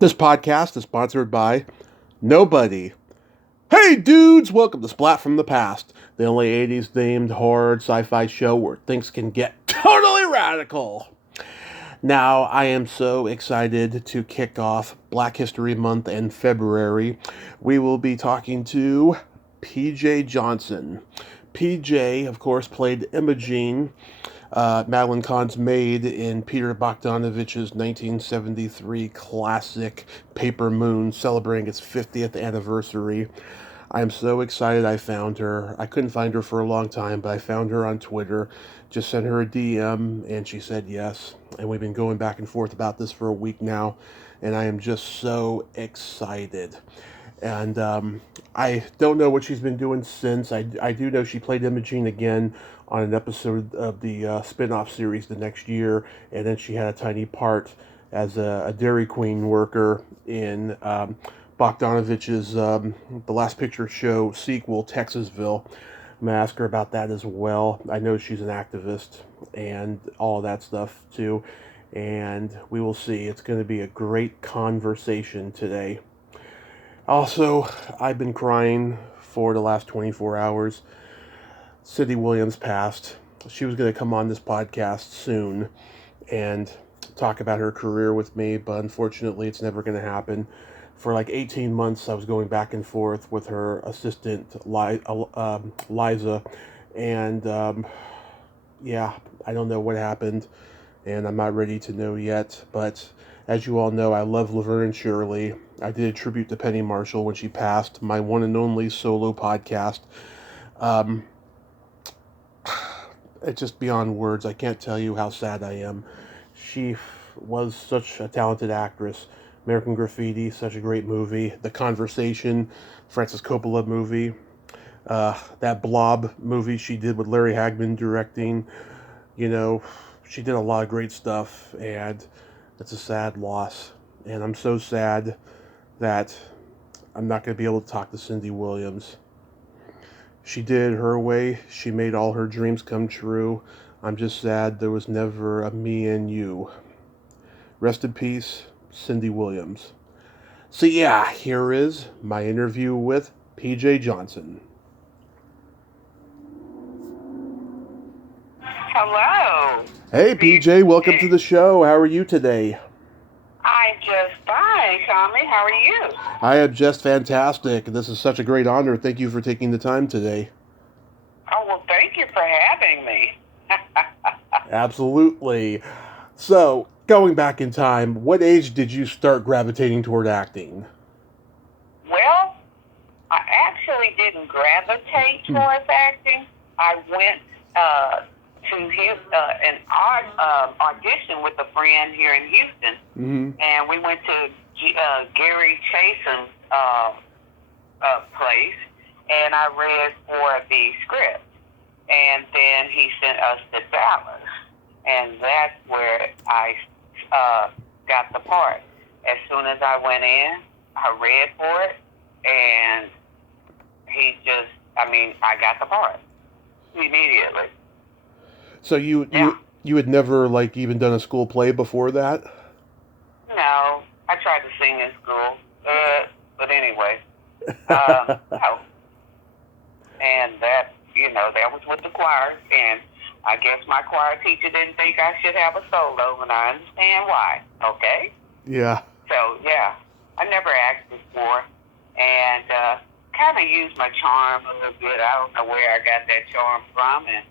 This podcast is sponsored by nobody. Hey dudes, welcome to Splat from the Past, the only 80s themed horror sci-fi show where things can get totally radical. Now, I am so excited to kick off Black History Month in February. We will be talking to PJ Johnson. PJ, of course, played Imogene, Madeline Kahn's maid in Peter Bogdanovich's 1973 classic Paper Moon, celebrating its 50th anniversary. I am so excited I found her. I couldn't find her for a long time, but I found her on Twitter. Just sent her a DM, and she said yes. And we've been going back and forth about this for a week now, and I am just so excited. And I don't know what she's been doing since. I do know she played Imogene again on an episode of the spin-off series the next year, and then she had a tiny part as a Dairy Queen worker in Bogdanovich's The Last Picture Show sequel, Texasville. I'm going to ask her about that as well. I know she's an activist and all that stuff too, and we will see. It's going to be a great conversation today. Also, I've been crying for the last 24 hours. Cindy Williams passed. She was going to come on this podcast soon and talk about her career with me, but unfortunately it's never going to happen. For like 18 months, I was going back and forth with her assistant, Liza, and yeah, I don't know what happened, and I'm not ready to know yet, but as you all know, I love Laverne and Shirley. I did a tribute to Penny Marshall when she passed, my one and only solo podcast. It's just beyond words. I can't tell you how sad I am. She was such a talented actress. American Graffiti, such a great movie. The Conversation, Francis Coppola movie. That Blob movie she did with Larry Hagman directing. You know, she did a lot of great stuff, and it's a sad loss. And I'm so sad that I'm not going to be able to talk to Cindy Williams. She did her way. She made all her dreams come true. I'm just sad there was never a me and you. Rest in peace, Cindy Williams. So yeah, here is my interview with PJ Johnson. Hello. Hey PJ, welcome to the show. How are you today? I'm just fine, Tommy. How are you? I am just fantastic. This is such a great honor. Thank you for taking the time today. Oh, well, thank you for having me. Absolutely. So, going back in time, what age did you start gravitating toward acting? Well, I actually didn't gravitate towards acting. I went to his an art audition with a friend here in Houston, and we went to Gary Chason's place, and I read for the script, and then he sent us to Dallas, and that's where I got the part. As soon as I went in, I read for it, and I got the part immediately. So you had never like even done a school play before that? No, I tried to sing in school, but anyway, no. And that was with the choir, and I guess my choir teacher didn't think I should have a solo, and I understand why. Okay. Yeah. So yeah, I never acted before, and kind of used my charm a little bit. I don't know where I got that charm from, and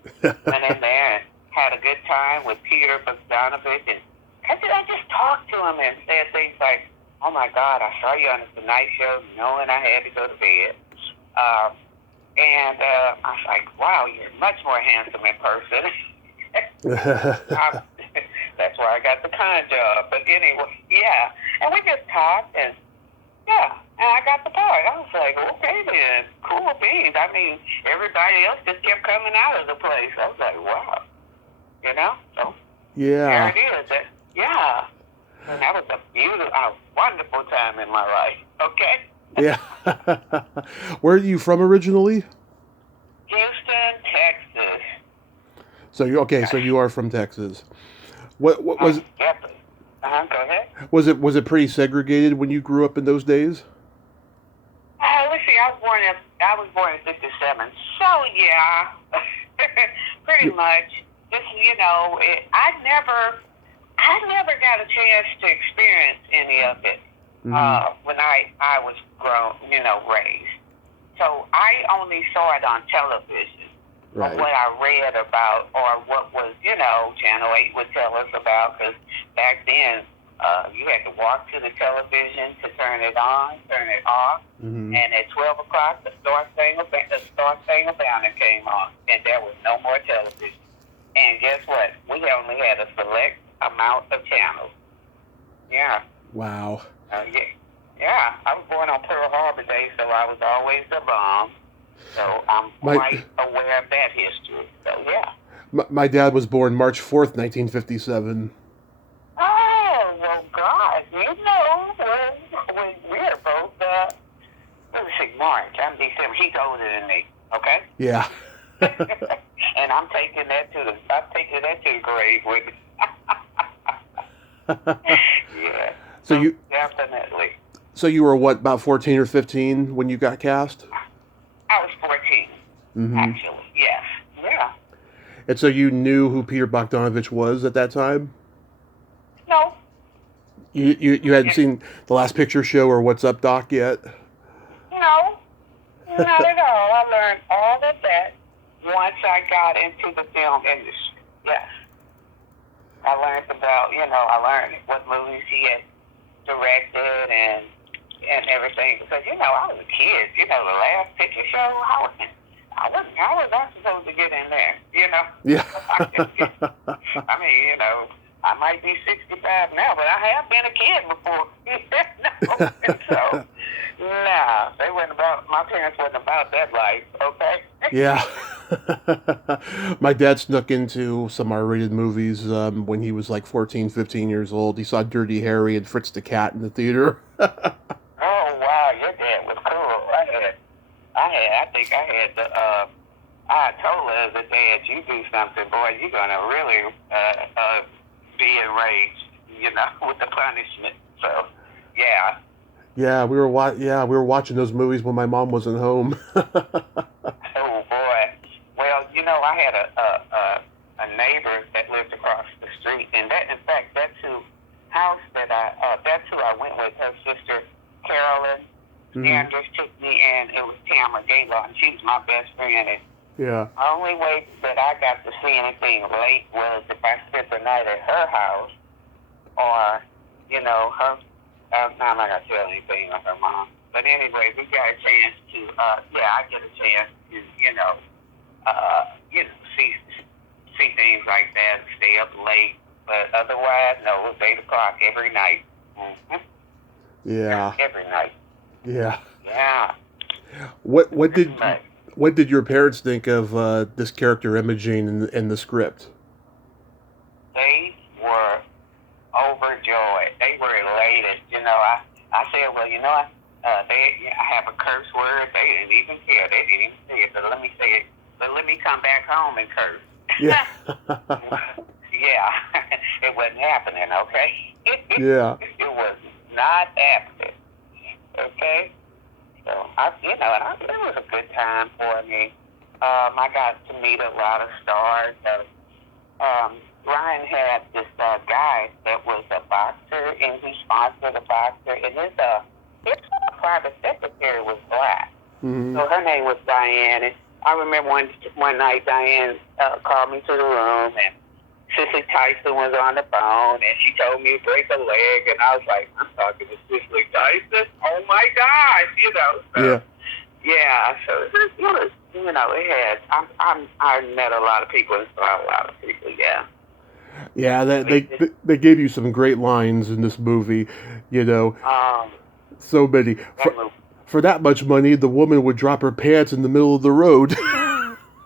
went in there and had a good time with Peter Bogdanovich, and I just talked to him and said things like, "Oh my God, I saw you on the Tonight Show, knowing I had to go to bed." And I was like, "Wow, you're much more handsome in person." That's why I got the con job. But anyway, yeah, and we just talked, and yeah. And I got the part. I was like, okay then, cool beans. I mean, everybody else just kept coming out of the place. I was like, wow. So yeah. there it is. Yeah. And that was a wonderful time in my life. Okay? Yeah. Where are you from originally? Houston, Texas. So you are from Texas. What was definitely. Go ahead. Was it pretty segregated when you grew up in those days? Let's see. I was born in '57. So yeah, pretty much. Just I never got a chance to experience any of it when I was grown, raised. So I only saw it on television, Right. or what I read about, or what was, Channel 8 would tell us about, because back then you had to walk to the television to turn it on, turn it off, and at 12 o'clock the Star Spangled Banner came on, and there was no more television. And guess what? We only had a select amount of channels. Yeah. Wow. Yeah. I was born on Pearl Harbor Day, so I was always the bomb. So I'm quite aware of that history. So yeah. My dad was born March 4th, 1957. Oh, well, God, when we're both, let me see, March, I'm December. He's older than me, okay? Yeah. And I'm taking that to the grave with me. Yeah. So definitely. So you were what, about 14 or 15 when you got cast? I was 14, actually. Yes. Yeah. And so you knew who Peter Bogdanovich was at that time? No. You hadn't seen The Last Picture Show or What's Up, Doc yet? No. Not at all. I learned all of that once I got into the film industry. Yes. I learned about, I learned what movies he had directed and everything. Because, I was a kid. The Last Picture Show, I was not supposed to get in there, Yeah. I mean, I might be 65 now, but I have been a kid before. So, nah, my parents wasn't about that life, okay? Yeah. My dad snuck into some R-rated movies when he was like 14, 15 years old. He saw Dirty Harry and Fritz the Cat in the theater. Oh, wow, your dad was cool. I told her as a dad, you do something, boy, you're going to really be enraged, with the punishment. So, yeah. Yeah, we were watching those movies when my mom wasn't home. Oh boy! Well, I had a neighbor that lived across the street, and that's who I went with. Her sister Carolyn Andrews took me, and it was Tamara Gaylord, and she was my best friend. And yeah. the only way that I got to see anything late was if I spent the night at her house, or her. I'm not gonna tell anything of her mom. But anyway, we got a chance to, I get a chance to, see things like that, stay up late. But otherwise, no, it was 8 o'clock every night. Yeah. Every night. Yeah. Yeah. What did your parents think of this character Imogene in the script? They were overjoyed. They were elated. I said, well, I have a curse word. They didn't even care. They didn't even say it. But let me say it. But let me come back home and curse. Yeah. Yeah. It wasn't happening, okay? Yeah. It was not happening. Okay? So, it was a good time for me. I got to meet a lot of stars. Ryan had this guy that was a boxer, and he sponsored a boxer, and his private secretary was Splat. So her name was Diane, and I remember one night Diane called me to the room, and Cicely Tyson was on the phone, and she told me to break a leg, and I was like, I'm talking to Cicely Tyson? Oh my gosh, So, yeah, so it was, it had, I met a lot of people and saw a lot of people, yeah. Yeah, they gave you some great lines in this movie, so many. For that much money, the woman would drop her pants in the middle of the road.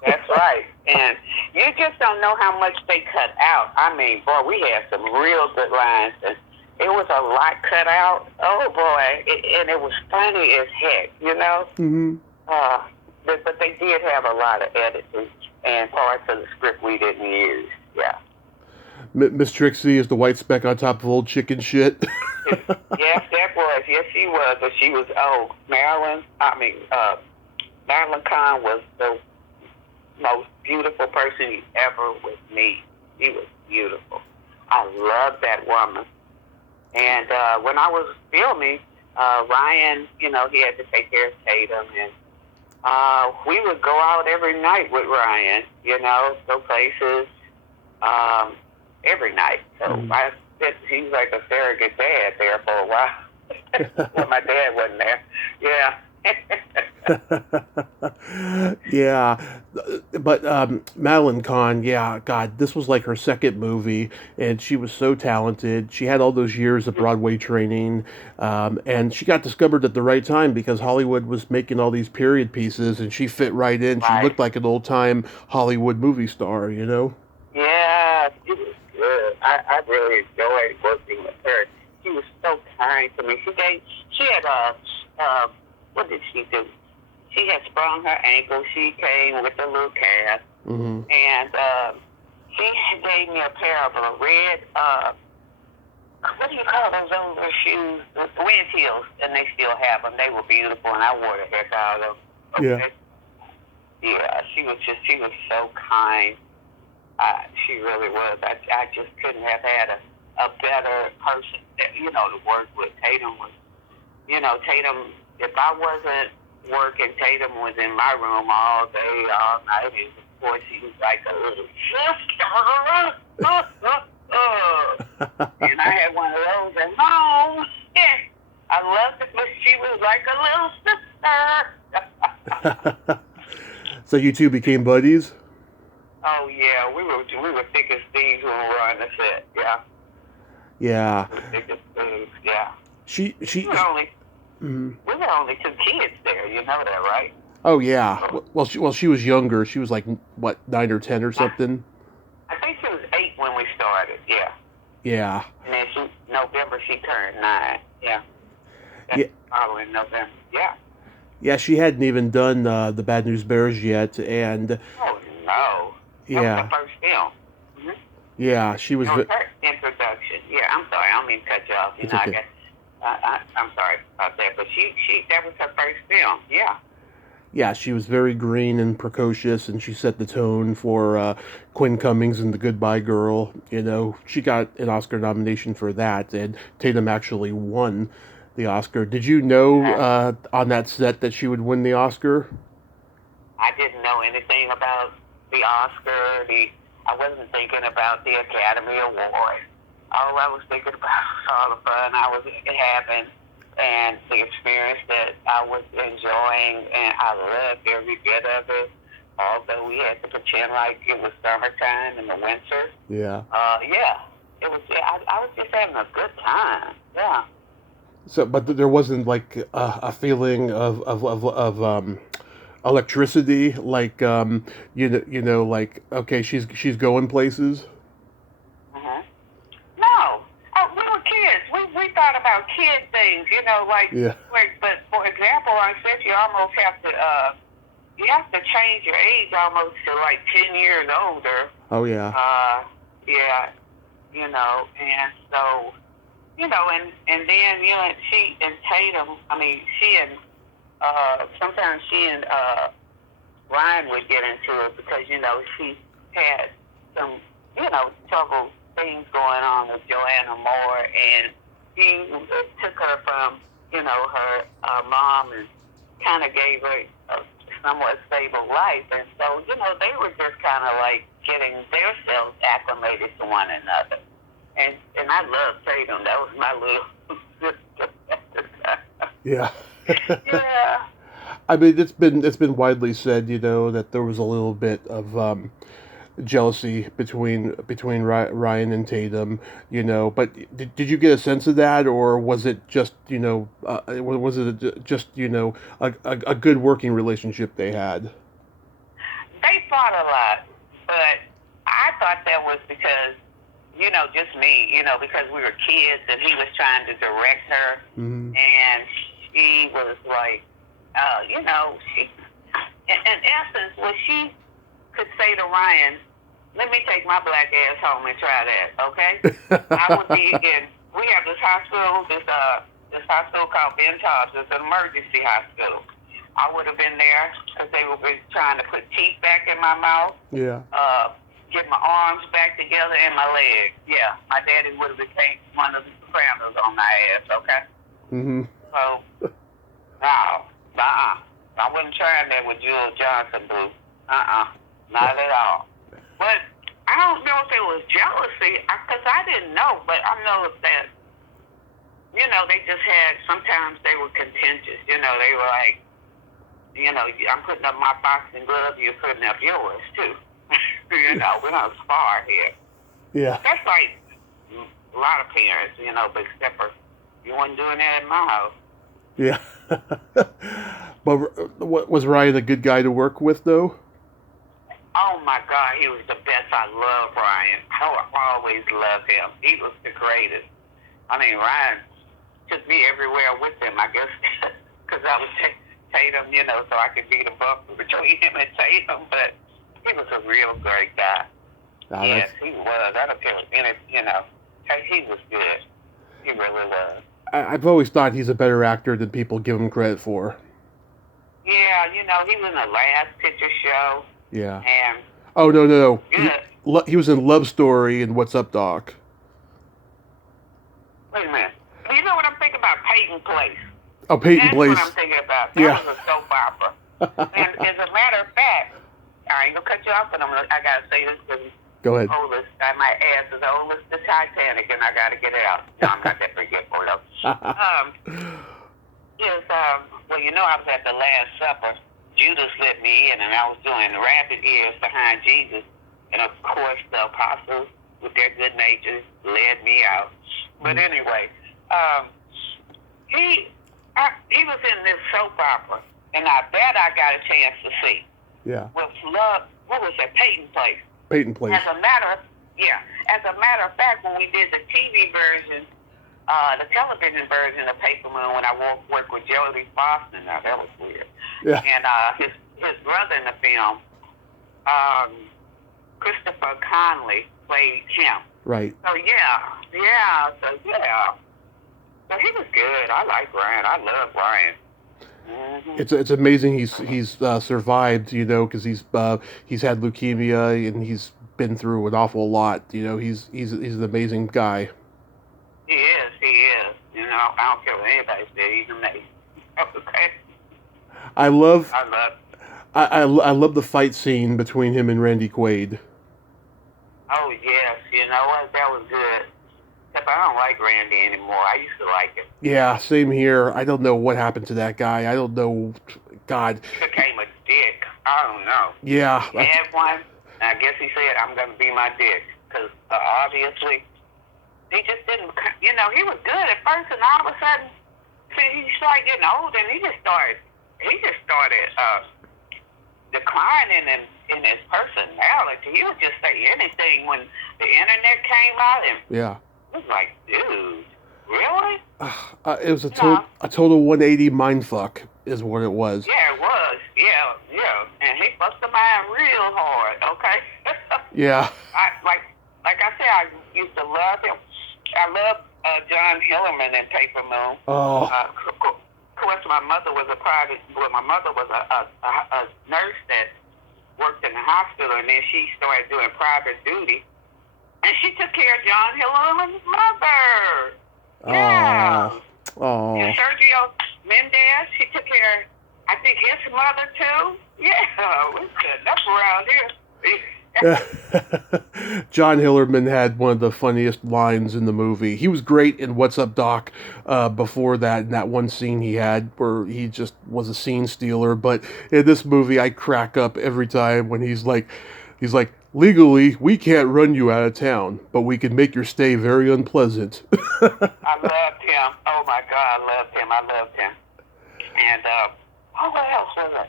That's right. And you just don't know how much they cut out. I mean, boy, we had some real good lines. And it was a lot cut out. Oh, boy. And it was funny as heck, But they did have a lot of editing and parts of the script we didn't use. Yeah. Miss Trixie is the white speck on top of old chicken shit. Yes, that was. Yes, she was. But she was. Oh, Marilyn Kahn was the most beautiful person you ever would meet. She was beautiful. I loved that woman. And when I was filming, Ryan, he had to take care of Tatum, and we would go out every night with Ryan, go places every night. So I said he's like a surrogate dad there for a while. When my dad wasn't there. Yeah. Yeah, but Madeline Kahn, yeah, God, this was like her second movie, and she was so talented. She had all those years of Broadway training, and she got discovered at the right time because Hollywood was making all these period pieces, and she fit right in. She Right. looked like an old-time Hollywood movie star, Yeah, she was good. I really enjoyed working with her. She was so kind to me. She had what did she do? She had sprung her ankle. She came with a little cast, and she gave me a pair of red, what do you call those older shoes? Wind heels, and they still have them. They were beautiful, and I wore the heck out of them. Yeah. Yeah, she was so kind. She really was. I just couldn't have had a better person, to work with. Tatum was, Tatum, if I wasn't working, Tatum was in my room all day, all night, and of course she was like a little sister. And I had one of those at home. I loved it, but she was like a little sister. So you two became buddies? Oh yeah, we were thick as thieves when we were on the set. Yeah. Yeah. We were thick as thieves. Yeah. We were only two kids there. You know that, right? Oh yeah. Well, she was younger. She was like what, 9 or 10 or something. I think she was 8 when we started. Yeah. Yeah. And then November she turned 9. Yeah. Yeah. Probably in November. Yeah. Yeah, she hadn't even done the Bad News Bears yet, and oh no. Yeah. That was the first film. Yeah, she was. Her introduction. Yeah, I'm sorry. I don't mean to cut you off. Okay. I'm sorry about that, but that was her first film. Yeah. Yeah, she was very green and precocious, and she set the tone for Quinn Cummings and The Goodbye Girl. She got an Oscar nomination for that, and Tatum actually won the Oscar. Did you know on that set that she would win the Oscar? I didn't know anything about the Oscar. I wasn't thinking about the Academy Award. All I was thinking about was all the fun I was having and the experience that I was enjoying, and I loved every bit of it. Although we had to pretend like it was summertime in the winter. Yeah. Yeah. It was. I was just having a good time. Yeah. So, but there wasn't like a feeling of electricity, like like okay, she's going places. No, we were kids. We thought about kid things, like. Yeah. But for example, on set you almost have to change your age almost to like 10 years older. Oh yeah. Yeah, and so. And then, she and Tatum, sometimes she and Ryan would get into it because, she had some, trouble things going on with Joanna Moore, and he took her from, her mom and kind of gave her a somewhat stable life. And so, they were just kind of like getting themselves acclimated to one another. And I love Tatum. That was my little sister at the time. Yeah. Yeah. I mean, it's been widely said, that there was a little bit of jealousy between Ryan and Tatum, But did you get a sense of that, or was it just was it just a good working relationship they had? They fought a lot, but I thought that was because. Just me, because we were kids and he was trying to direct her. And she was like, she, in essence, what she could say to Ryan, let me take my black ass home and try that, okay? I would be in, we have this hospital, this hospital called Ben Tops. It's an emergency hospital. I would have been there because they were trying to put teeth back in my mouth. Yeah. Get my arms back together and my legs. Yeah, my daddy would have became one of the Sopranos on my ass, okay? Mm-hmm. So, no, I wasn't trying that with Jules Johnson, boo. Not at all. But I don't know if it was jealousy, because I didn't know, but I know that, they just had, sometimes they were contentious. They were like, I'm putting up my boxing glove, you're putting up yours, too. We don't spar here. Yeah. That's like a lot of parents, but except for you weren't doing that in my house. Yeah. But was Ryan a good guy to work with, though? Oh, my God, he was the best. I love Ryan. I always loved him. He was the greatest. I mean, Ryan took me everywhere with him, I guess, because I was Tatum, so I could be the buffer between him and Tatum, but he was a real great guy. Yes, he was. I don't care what, he was good. He really was. I've always thought he's a better actor than people give him credit for. Yeah, he was in the Last Picture Show. Yeah. And oh, no. Good. He was in Love Story and What's Up, Doc? Wait a minute. You know what I'm thinking about? Peyton Place. Oh, Peyton Place. That's what I'm thinking about. That was a soap opera. And as a matter of fact, I ain't gonna cut you off, but I gotta say this because Go ahead. My ass is old as the Titanic, and I gotta get it out. No, I'm not that forgetful though. Well, I was at the Last Supper. Judas let me in, and I was doing rabbit ears behind Jesus. And of course, the apostles, with their good nature, led me out. But anyway, he was in this soap opera, and I bet I got a chance to see. Yeah. With Love, what was that? Peyton Place. Peyton Place. As a matter of fact, when we did the TV version, the television version of Paper Moon, when I worked with Jodie Foster, now that was weird. Yeah. And his brother in the film, Christopher Conley, played him. Right. So So he was good. I like Ryan. I love Ryan. Mm-hmm. It's amazing he's survived, because he's had leukemia and he's been through an awful lot. He's an amazing guy. He is. I don't care what anybody says. He's amazing. Okay. I love the fight scene between him and Randy Quaid. Oh yes, that was good. Except I don't like Randy anymore. I used to like him. Yeah, same here. I don't know what happened to that guy. I don't know. God. He became a dick. I don't know. Yeah. He had one, and I guess he said, I'm going to be my dick. Because obviously, he just didn't, he was good at first, and all of a sudden, he started getting old, and he just started declining in his personality. He would just say anything when the internet came out, and yeah. It was like, dude, really? It was a total 180 mindfuck is what it was. Yeah, it was. Yeah. And he fucked the mind real hard, okay? Yeah. Like I said, I used to love him. I love John Hillerman in Paper Moon. Oh. Of course, my mother was a nurse that worked in the hospital, and then she started doing private duty. And she took care of John Hillerman's mother. Yeah. Oh. And Sergio Mendez, she took care of, I think, his mother, too. Yeah, we good enough around here. John Hillerman had one of the funniest lines in the movie. He was great in What's Up, Doc, before that, in that one scene he had where he just was a scene stealer. But in this movie, I crack up every time when he's like, legally, we can't run you out of town, but we can make your stay very unpleasant. I loved him. Oh, my God, I loved him. And, what else was it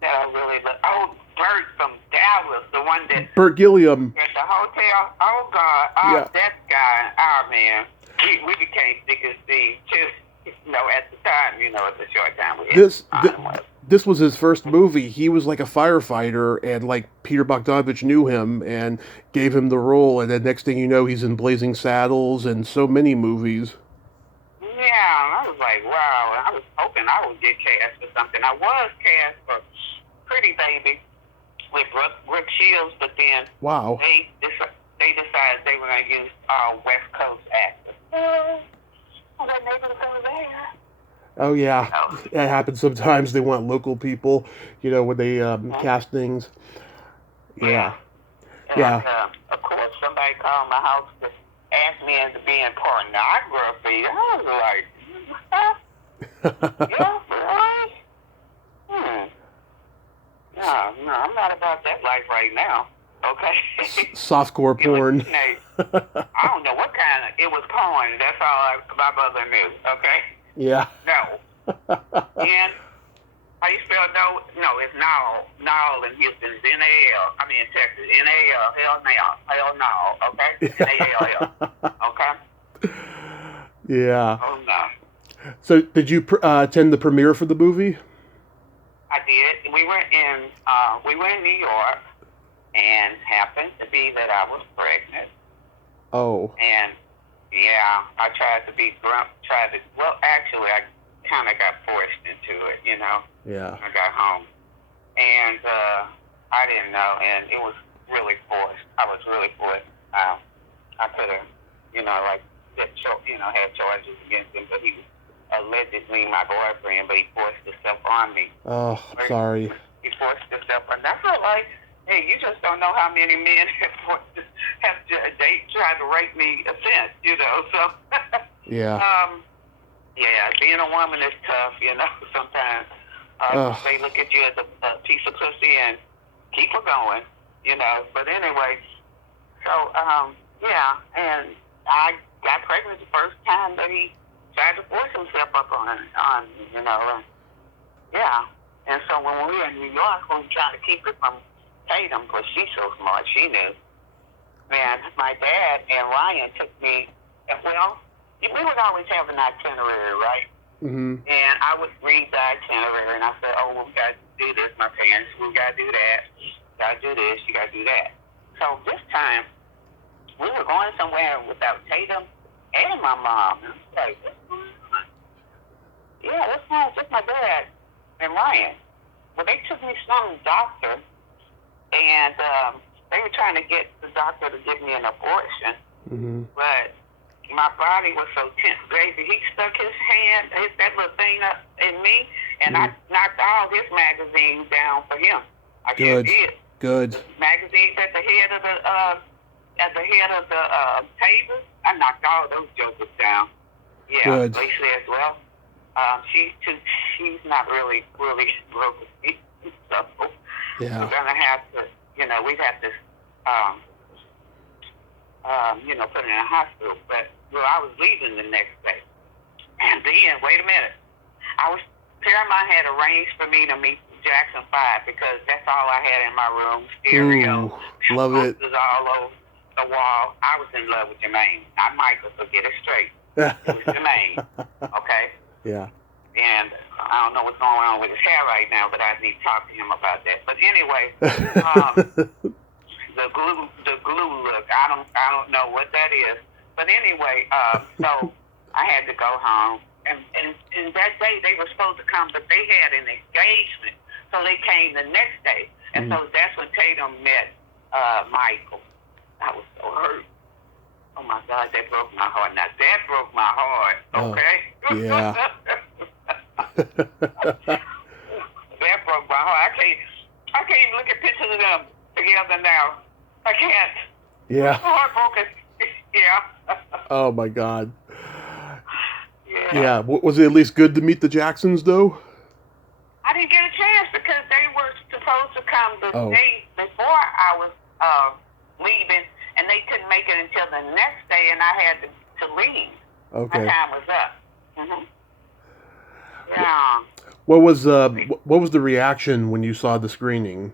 that I really loved? Oh, Bert from Dallas, the one that... Bert Gilliam. At the hotel. Oh, God. Yeah. That guy, man. We became thick as thieves, too. At the time, at the short time we had. this was his first movie. He was like a firefighter, and like Peter Bogdanovich knew him and gave him the role. And then next thing you know, he's in Blazing Saddles and so many movies. Yeah, I was like, wow. I was hoping I would get cast for something. I was cast for Pretty Baby with Brooke Shields, but then Wow. they decided they were going to use West Coast actors. Well, then they were go there. Oh yeah, You know. it happens sometimes. They want local people, when they cast things. Yeah, And, yeah. of course, somebody called my house to ask me into being pornography. I was like, yeah, really? No, I'm not about that life right now. Okay. Softcore porn. I don't know what kind of, it was porn. That's all my brother knew. Okay. Yeah. No. And how you spell no? No, it's Nall. Nall in Houston is N-A-L. I mean in Texas. N-A-L. Hell no. Okay? N-A-L-L. Okay? Yeah. Oh no. So did you attend the premiere for the movie? I did. We were in New York, and happened to be that I was pregnant. Oh. And yeah, I tried to be well, actually, I kind of got forced into it, Yeah. I got home. And I didn't know, and it was really forced. I was really forced. I could have, had charges against him, but he was allegedly my boyfriend, but he forced himself on me. Oh, sorry. He forced himself on. That's all right. Hey, you just don't know how many men they tried to rape me since, so. Yeah. Yeah, being a woman is tough, sometimes. They look at you as a piece of pussy and keep her going, But anyway, so, yeah, and I got pregnant the first time that he tried to force himself up on me, yeah. And so when we were in New York, we were trying to keep it from Tatum, because she's so smart, she knew. And my dad and Ryan took me, we would always have an itinerary, right? Mm-hmm. And I would read the itinerary, and I said, well, we got to do this, my parents, we got to do that, you got to do this, you got to do that. So this time, we were going somewhere without Tatum and my mom. And I was like, what's going on? Yeah, that's not just my dad and Ryan. Well, they took me to some doctor, and they were trying to get the doctor to give me an abortion, but my body was so tense, baby. He stuck his hand, that little thing up in me, and I knocked all his magazines down for him. I sure did. Good. Magazines at the head of the table. I knocked all those jokers down. Yeah, good. Lacey as well. She's not really broke with me, so yeah. we're gonna have to, we'd have to, put her in a hospital. But I was leaving the next day, and then wait a minute, Paramount had arranged for me to meet Jackson 5 because that's all I had in my room. Stereo, love it. Posters all over the wall. I was in love with Jermaine, not Michael. So get it straight. It was Jermaine, okay? Yeah. And I don't know what's going on with his hair right now, but I need to talk to him about that. But anyway, the glue look, I don't know what that is. But anyway, so I had to go home, and that day they were supposed to come, but they had an engagement, so they came the next day, and so that's when Tatum met Michael. I was so hurt. Oh my God, that broke my heart. Now that broke my heart. Okay. Yeah. That broke my heart. I can't even look at pictures of them together now. I can't. Yeah. Heartbroken. Yeah. Oh my God. Yeah. Was it at least good to meet the Jacksons though? I didn't get a chance because they were supposed to come the day before I was leaving, and they couldn't make it until the next day, and I had to leave. Okay. My time was up. Mm-hmm. Yeah. What was the reaction when you saw the screening?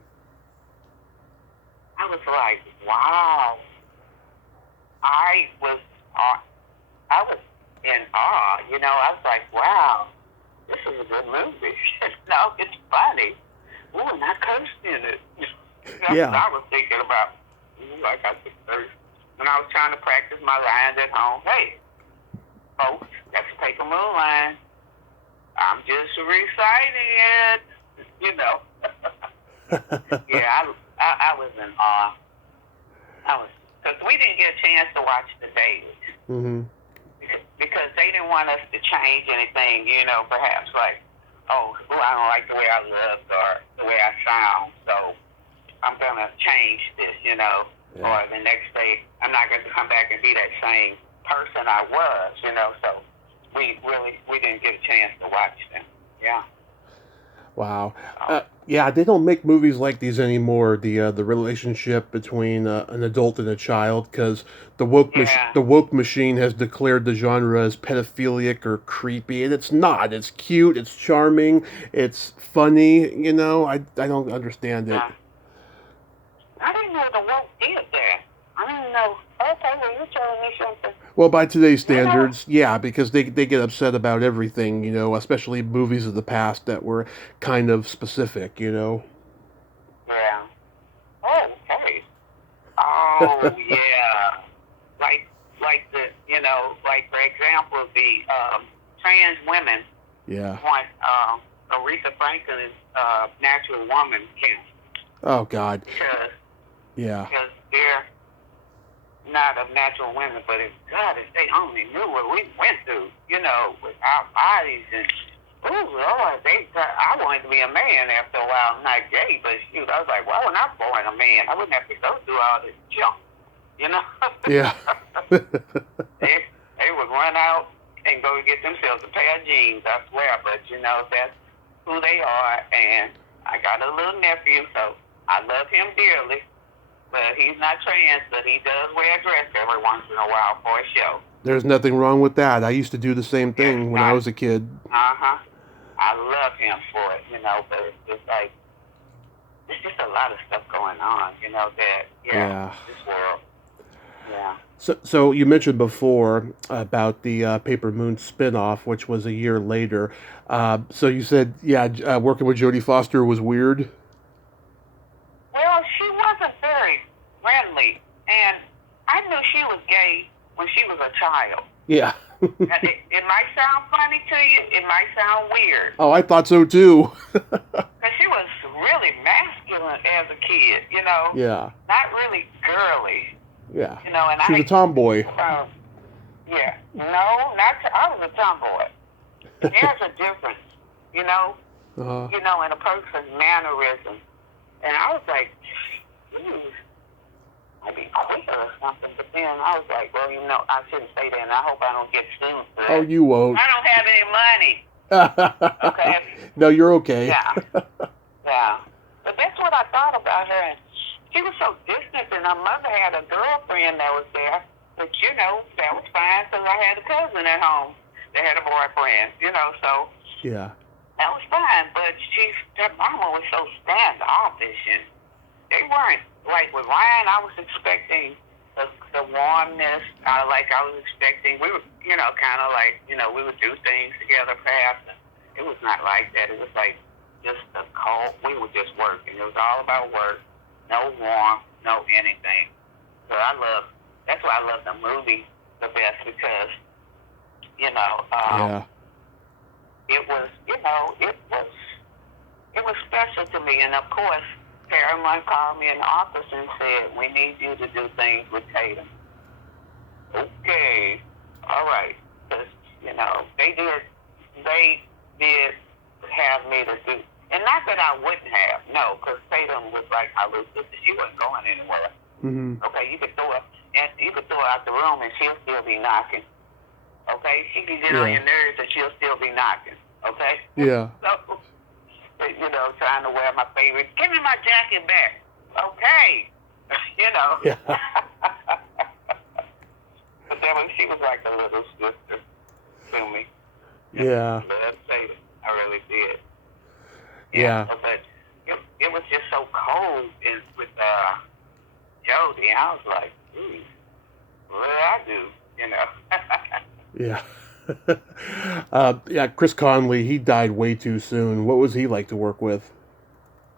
I was like, wow. I was in awe. I was like, wow, this is a good movie. No, it's funny. Ooh, and I cursed in it. That's Yeah. what I was thinking about. Like I said, curse. When I was trying to practice my lines at home, hey, folks, let's take a moon line. I'm just reciting it, you know. Yeah, I was in awe. Because we didn't get a chance to watch the dailies. Mm-hmm. Because they didn't want us to change anything, you know, perhaps like, oh, I don't like the way I look or the way I sound, so I'm going to change this, you know. Yeah. Or the next day, I'm not going to come back and be that same person I was, you know. So we didn't get a chance to watch them. Yeah. Wow. Yeah, they don't make movies like these anymore. The relationship between an adult and a child, because the woke machine has declared the genre as pedophilic or creepy, and it's not. It's cute. It's charming. It's funny. You know, I don't understand it. Yeah. I didn't know the woke did that. I didn't know. Okay, well, you're telling me something. Well, by today's standards, yeah, because they get upset about everything, you know, especially movies of the past that were kind of specific, you know. Yeah. Oh, okay. Oh, yeah. Like the, you know, like for example, the trans women Yeah. want Aretha Franklin's Natural Woman cancer. Oh God. Because Yeah. they're not of natural women, but if they only knew what we went through, you know, with our bodies and oh Lord, I wanted to be a man after a while. I'm not gay, but shoot, I was like, why wasn't I born a man? I wouldn't have to go through all this junk, you know? Yeah. they would run out and go get themselves a pair of jeans, I swear, but you know, that's who they are, and I got a little nephew, so I love him dearly. But he's not trans, but he does wear a dress every once in a while for a show. There's nothing wrong with that. I used to do the same thing when I was a kid. Uh-huh. I love him for it, you know, but it's like, there's just a lot of stuff going on, you know, that, this world. Yeah. So you mentioned before about the Paper Moon spinoff, which was a year later. So you said, working with Jodie Foster was weird? Well, she wasn't very friendly, and I knew she was gay when she was a child. Yeah. It might sound funny to you. It might sound weird. Oh, I thought so too. Because she was really masculine as a kid, you know. Yeah. Not really girly. Yeah. You know, and she was a tomboy. Yeah. No, I was a tomboy. There's a difference, you know. Uh-huh. You know, in a person's mannerism. And I was like, I'd be queer or something. But then I was like, well, you know, I shouldn't say that, and I hope I don't get sued for that. Oh, you won't. I don't have any money. Okay? No, you're okay. Yeah. Yeah. But that's what I thought about her. And she was so distant, and her mother had a girlfriend that was there. But, you know, that was fine because I had a cousin at home that had a boyfriend, you know, so. Yeah. That was fine, but her mama was so standoffish, and they weren't, like with Ryan, I was expecting the warmness, I was expecting, we were, you know, kind of like, you know, we would do things together perhaps, and it was not like that. It was like just the cold, we were just working. It was all about work, no warmth, no anything. So that's why I love the movie the best, because, you know, it was, you know, it was special to me. And of course, Paramount called me in the office and said, we need you to do things with Tatum. Okay, all right. Because, you know, they did have me to do, and not that I wouldn't have, no, because Tatum was like my little sister. She wasn't going anywhere. Mm-hmm. Okay, you could throw her out the room and she'll still be knocking. Okay, she can get on your nerves and she'll still be knocking. Okay? Yeah. So, you know, trying to wear my favorite, give me my jacket back. Okay. You know. Yeah. But then when she was like a little sister to me. Yeah. I really did. Yeah. But it was just so cold with Jodie. I was like, what do I do? You know. Yeah. Yeah, Chris Conley, he died way too soon. What was he like to work with?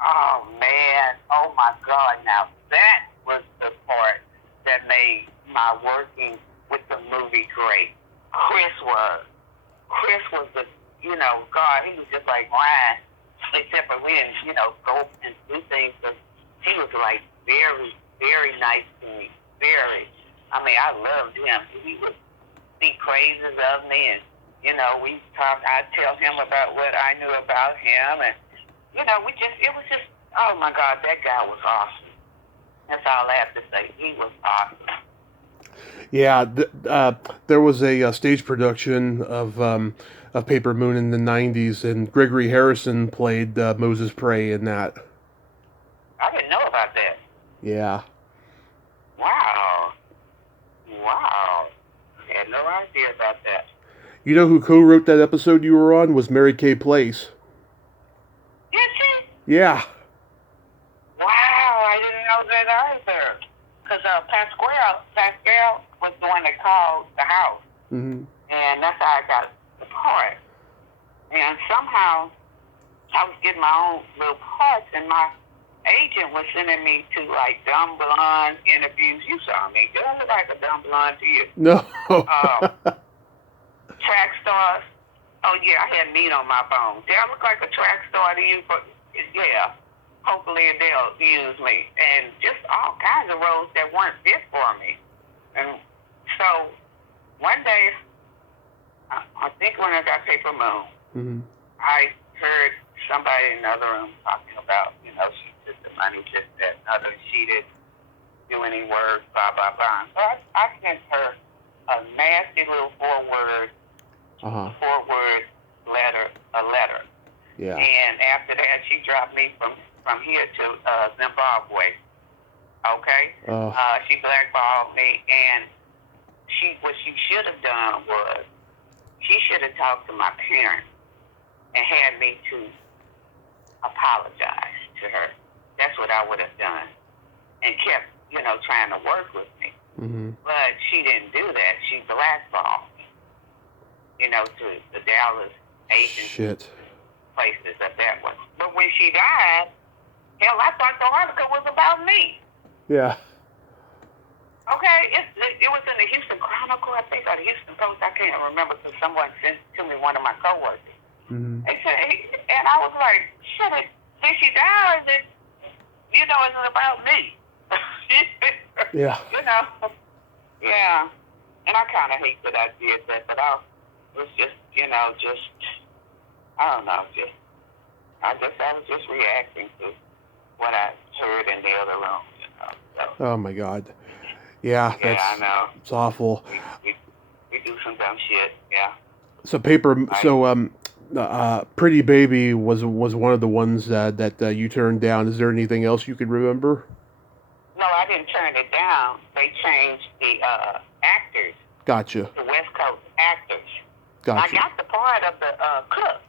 Oh man, oh my God! Now that was the part that made my working with the movie great. Chris was. Chris was the, God, he was just like Ryan, except for we didn't, go and do things. But he was like very, very nice to me. Very. I mean, I loved him. He would speak praises of me, and we talk. I'd tell him about what I knew about him, and it was just, oh my God, that guy was awesome. That's all I have to say. He was awesome. Yeah, there was a stage production of Paper Moon in the '90s, and Gregory Harrison played Moses Prey in that. I didn't know about that. Yeah. Wow. Wow. I had no idea about that. You know who co-wrote that episode you were on was Mary Kay Place. Did she? Yeah. Wow, I didn't know that either. Because Pascal was the one that called the house. Mm-hmm. And that's how I got the part. And somehow I was getting my own little parts, and my agent was sending me to like dumb blonde interviews. You saw me. Do I look like a dumb blonde to you? No. Track stars. Oh yeah, I had meat on my bones. Do I look like a track star to you? Yeah. Hopefully they'll use me. And just all kinds of roles that weren't fit for me. And so one day, I think when I got Paper Moon, Mm-hmm. I heard somebody in another room talking about, she took the money, just that, another, she didn't do any work, blah, blah, blah. So I sent her a nasty little four-word letter. Yeah. And after that, she dropped me from here to Zimbabwe. Okay? She blackballed me, and what she should have done was she should have talked to my parents and had me to apologize to her. That's what I would have done, and kept, trying to work with me. Mm-hmm. But she didn't do that. She blackballed me, to the Dallas agency places of that one. But when she died, hell, I thought the article was about me. Yeah. Okay, it was in the Houston Chronicle, I think, or the Houston Post. I can't remember, because someone sent to me, one of my coworkers. Mm-hmm. They said, and I was like, shit, did she die? Or is it, is it about me? Yeah. Yeah. And I kind of hate that I did that, but I was just, I don't know, I guess I was just reacting to what I heard in the other room, So. Oh my God. Yeah, I know. It's awful. We do some dumb shit. Yeah. Pretty Baby was one of the ones that you turned down. Is there anything else you could remember? No, I didn't turn it down. They changed the actors. Gotcha. The West Coast actors. Gotcha. I got the part of the cook.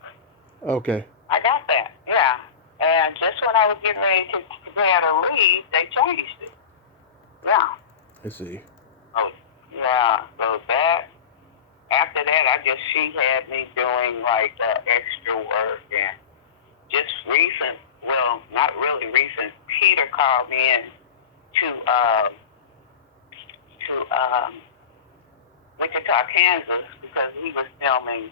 Okay. I got that. Yeah. And just when I was getting ready to prepare to leave, they changed it. Yeah. I see. Oh, yeah. So after that, she had me doing like extra work, and just recent, well, not really recent, Peter called me in to Wichita, Kansas, because he was filming,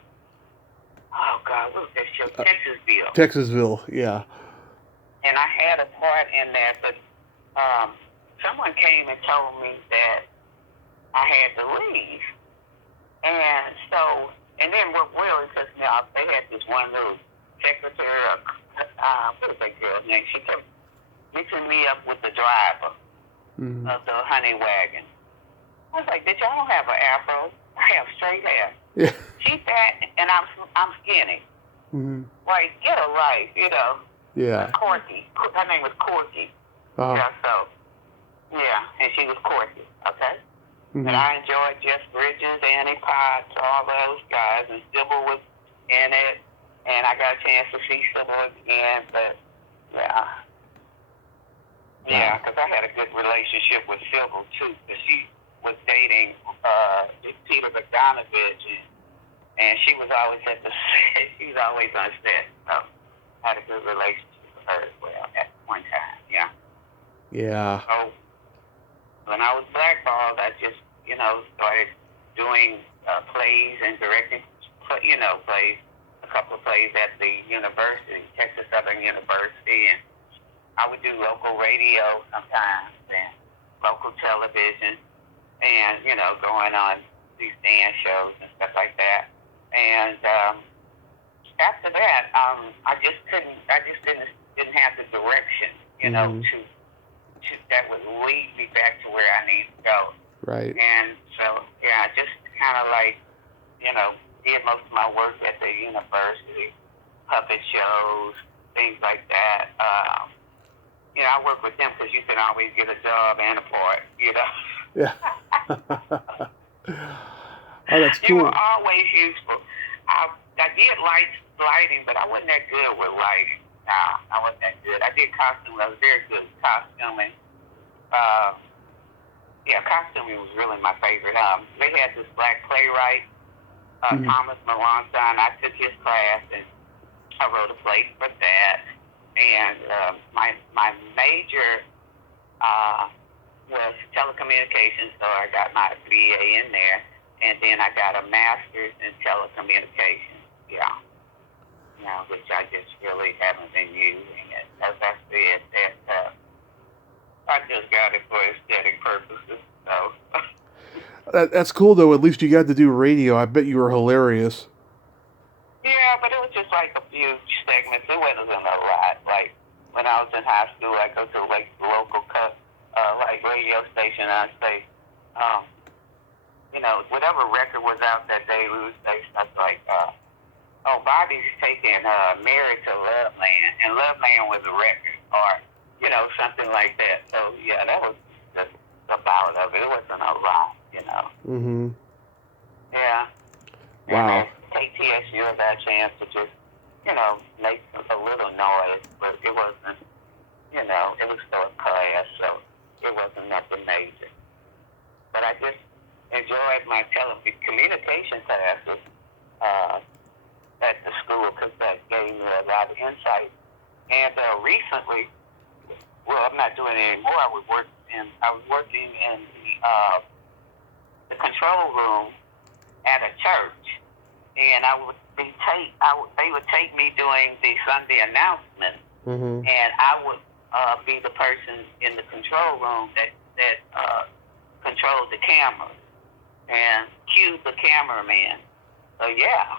oh God, what was that show? Texasville. Texasville, yeah. And I had a part in there, but someone came and told me that I had to leave. And so, and then what really pissed me off, they had this one little secretary, what was that girl's name? She kept mixing me up with the driver of the honey wagon. I was like, bitch, I don't have an afro. I have straight hair. Yeah. She's fat, and I'm skinny. Mm-hmm. Like, get a life, Yeah. Corky. Her name was Corky. Uh-huh. Yeah, so, yeah, and she was Corky, okay? Mm-hmm. And I enjoyed Jeff Bridges, Annie Potts, all those guys, and Sybil was in it, and I got a chance to see Sybil again, but, yeah, because I had a good relationship with Sybil, too, because she was dating Peter Bogdanovich, and and she was always at the set. She was always on set. So I had a good relationship with her as well at one time. Yeah. Yeah. So when I was blackballed, I just started doing plays and directing, plays. A couple of plays at the university, Texas Southern University, and I would do local radio sometimes and local television, and going on these dance shows and stuff like that. And after that, I just didn't have the direction, to that would lead me back to where I need to go. Right. And so, yeah, I just kind of like, did most of my work at the university, puppet shows, things like that. I work with them because you can always get a job and a part, Yeah. Oh, that's cool. You were always useful. I did lighting, but I wasn't that good with lighting. Nah, I wasn't that good. I did costume. I was very good with costuming. Costuming was really my favorite. They had this black playwright, Thomas Malonson. I took his class, and I wrote a play for that. And my major was telecommunications, so I got my BA in there, and then I got a master's in telecommunications. Yeah, which I just really haven't been using it. As I said, that I just got it for aesthetic purposes. So. That's cool, though. At least you got to do radio. I bet you were hilarious. Yeah, but it was just like a few segments. It wasn't a lot. Like when I was in high school, I'd go to like the local radio station, and I'd say, whatever record was out that day, we would say stuff like, Bobby's taking Mary to Loveland, and Loveland was a record, or something like that. So yeah, that was just about of it. It wasn't a lot, Mm-hmm. Yeah. Wow. KTSU had that chance to just, make a little noise, but it wasn't, it was still a class, so it wasn't nothing major. But I just enjoyed my telecommunication classes at the school because that gave me a lot of insight. And recently, well, I'm not doing it anymore. I was working in the control room at a church, and they would take me doing the Sunday announcements, and I would be the person in the control room that controlled the camera and cued the cameraman. So yeah,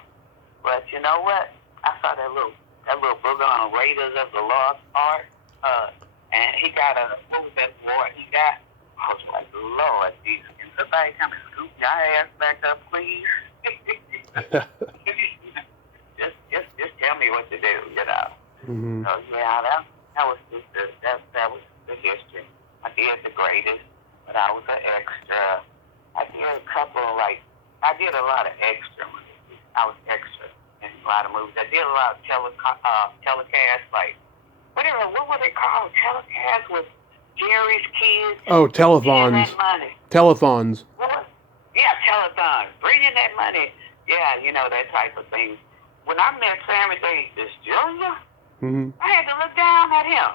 but you know what? I saw that little booger on Raiders of the Lost Ark, and he got what was that award he got? I was like, Lord Jesus, can somebody come and scoop your ass back up, please? just tell me what to do, Mm-hmm. So yeah, that was just that was the history. I did The Greatest, but I was an extra. I did a lot of extra movies. I was extra in a lot of movies. I did a lot of telecasts, like what were they called? Telecasts with Jerry's Kids. Oh, telethons. That money. Telethons. Yeah, telethons. Bring in that money. Yeah, that type of thing. When I met Sammy Davis Jr., I had to look down at him.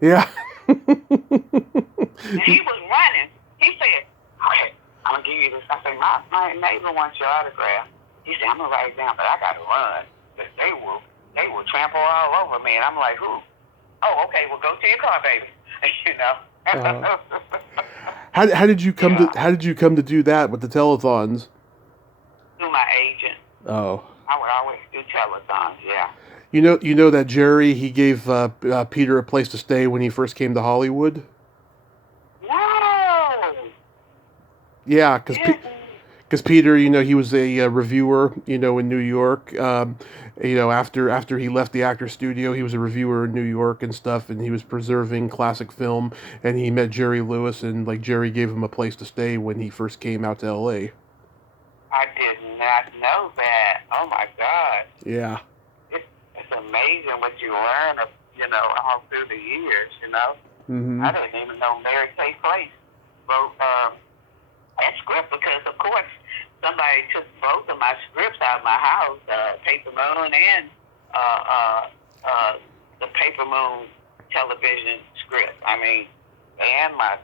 Yeah. And he was running. He said, okay, I'm going to give you this. I said, my neighbor wants your autograph. He said, I'm going to write it down, but I got to run. They will trample all over me. And I'm like, who? Oh, okay, well, go to your car, baby. How did you come to do that with the telethons? Through my agent. Oh. I would always do telethons, yeah. You know that Jerry, he gave Peter a place to stay when he first came to Hollywood? No! Yeah, because Peter, he was a reviewer, in New York. After he left the actor studio, he was a reviewer in New York and stuff, and he was preserving classic film, and he met Jerry Lewis, and Jerry gave him a place to stay when he first came out to L.A. I did not know that. Oh my God. Yeah. It's amazing what you learn, all through the years, Mm-hmm. I didn't even know Mary Kay Place wrote that script because, of course, somebody took both of my scripts out of my house, Paper Moon and the Paper Moon television script. I mean, and my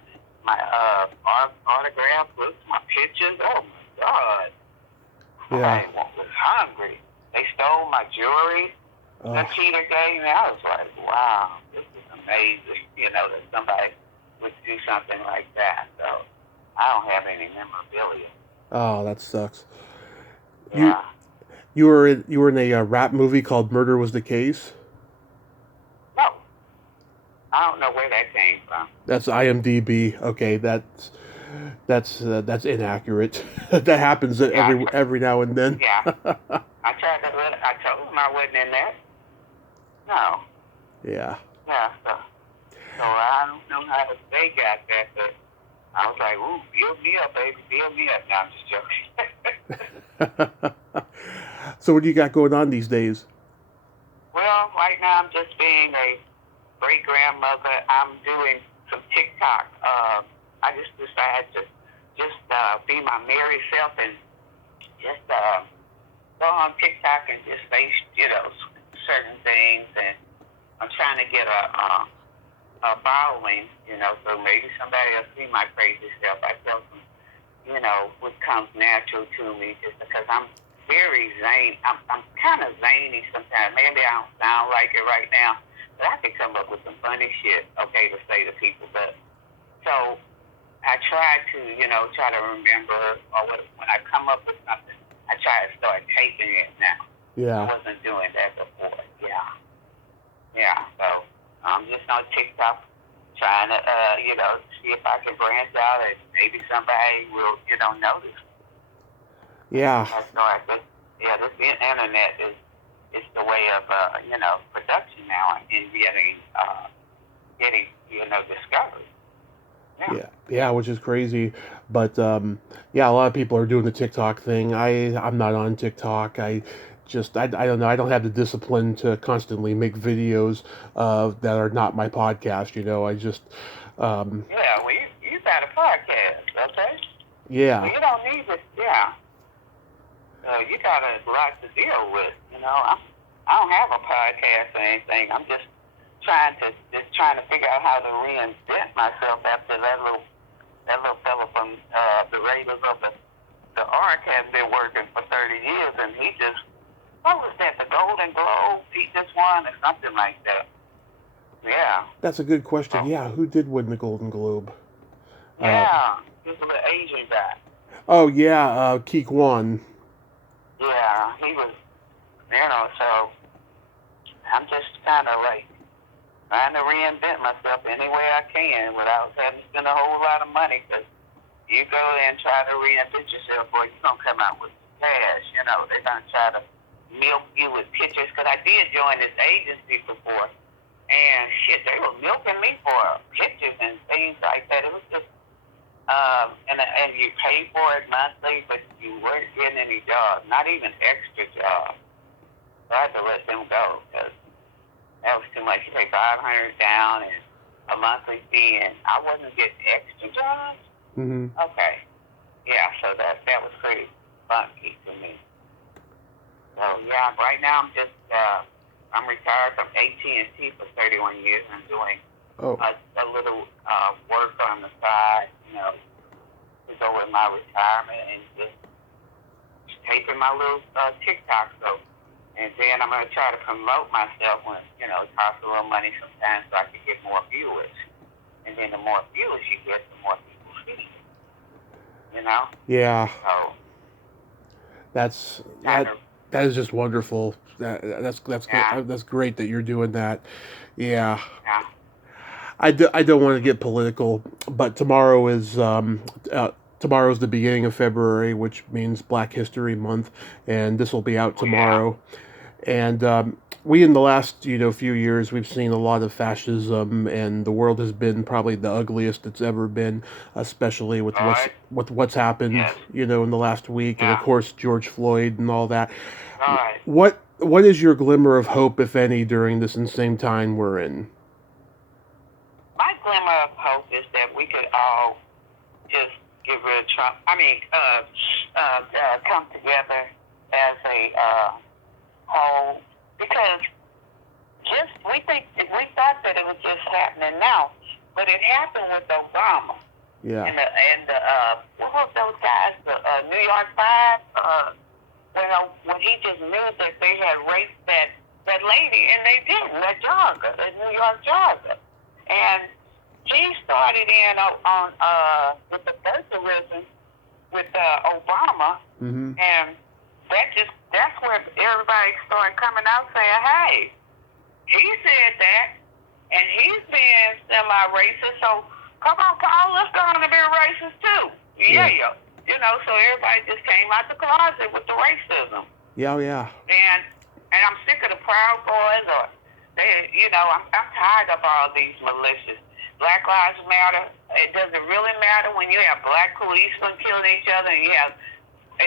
autograph books, my pictures. Oh my God! Yeah. I was hungry. They stole my jewelry. That Peter gave me. I was like, wow, this is amazing. You know, that somebody would do something like that. So I don't have any memorabilia. Oh, that sucks. You Yeah. you were in a rap movie called Murder Was the Case. No, I don't know where that came from. That's IMDb. Okay, that's inaccurate. That happens Yeah, every now and then. yeah. I tried to. I told them I wasn't in that. No. Yeah. Yeah. So I don't know how they got that, but I was like, ooh, build me up, baby, build me up. Now I'm just joking. So what do you got going on these days? Well, right now I'm just being a great grandmother. I'm doing some TikTok. I just decided to just be my merry self and just go on TikTok and just say, you know, certain things. And I'm trying to get a following, you know, so maybe somebody will see my crazy self. I tell them, you know, what comes natural to me just because I'm very zany. I'm kind of zany sometimes. Maybe I don't sound like it right now, but I can come up with some funny shit, okay, to say to people. But so I try to, you know, try to remember, or when I come up with something, I try to start taping it now. Yeah. I wasn't doing that before. Yeah. Yeah. So I'm just on TikTok trying to, you know, see if I can branch out and maybe somebody will, you know, notice. Yeah. So I think, yeah, this internet is the way of, you know, production now and getting, you know, discovered. Yeah, which is crazy, but yeah, a lot of people are doing the TikTok thing. I'm not on TikTok. I don't know. I don't have the discipline to constantly make videos that are not my podcast. You know, I just Yeah, well, you got a podcast, okay? yeah. Well, you don't need this, yeah. You got a lot to deal with, you know. I don't have a podcast or anything. I'm just trying to figure out how to reinvent myself after that little fella from the Raiders of the Ark has been working for 30 years, and he just, what was that, the Golden Globe? He just won or something like that. Yeah. That's a good question. So, Yeah, who did win the Golden Globe? yeah, he's a little Asian guy. Oh yeah, Keek Wan. Yeah, he was, you know, so I'm just kind of like trying to reinvent myself any way I can without having to spend a whole lot of money, because you go there and try to reinvent yourself, boy, you're going to come out with cash. You know, they're going to try to milk you with pictures, because I did join this agency before, and shit, they were milking me for pictures and things like that. It was just, and you pay for it monthly, but you weren't getting any jobs, not even extra jobs. So I had to let them go, because that was too much. You pay $500 down and a monthly fee, and I wasn't getting extra jobs. Mm-hmm. Okay. Yeah, so that was pretty funky to me. So yeah, right now I'm retired from AT&T for 31 years. I'm doing a little work on the side, you know, to go with my retirement, and just taping my little TikTok. So, and then I'm going to try to promote myself when, you know, it costs a little money sometimes, so I can get more viewers. And then the more viewers you get, the more people see you. You know? Yeah. So That is just wonderful. That's great that you're doing that. Yeah. Yeah. I don't want to get political, but tomorrow's the beginning of February, which means Black History Month, and this will be out tomorrow. And we, in the last few years, we've seen a lot of fascism, and the world has been probably the ugliest it's ever been, especially with what's happened in the last week, and of course George Floyd and all that. What is your glimmer of hope, if any, during this insane time we're in? My glimmer of hope is that we could all just get rid of Trump. Come together as a whole, because we thought that it was just happening now, but it happened with Obama. Yeah. And what was those guys? The New York Five. When he just knew that they had raped that lady, and they did, that jogger, the New York jogger, and he started in on with the birtherism with Obama, and that's where everybody started coming out saying, hey, he said that, and he's being semi-racist, so come on, Paul, let's go on and be racist too. Yeah. You know, so everybody just came out the closet with the racism. Yeah. And I'm sick of the Proud Boys, or they, you know, I'm tired of all these malicious. Black Lives Matter. It doesn't really matter when you have black policemen killing each other, and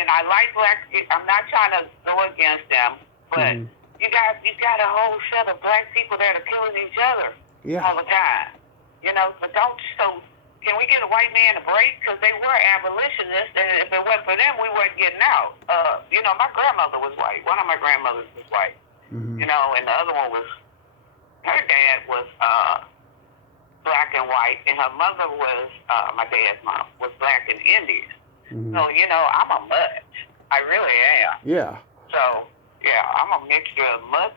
I like black. I'm not trying to go against them, but you got a whole set of black people that are killing each other all the time. You know, but can we get a white man a break? Because they were abolitionists, and if it wasn't for them, we weren't getting out. You know, my grandmother was white. One of my grandmothers was white. You know, and the other one was, her dad was black and white, and her mother was, my dad's mom, was black and Indian. So, you know, I'm a mutt. I really am. Yeah. So, yeah, I'm a mixture of mutt.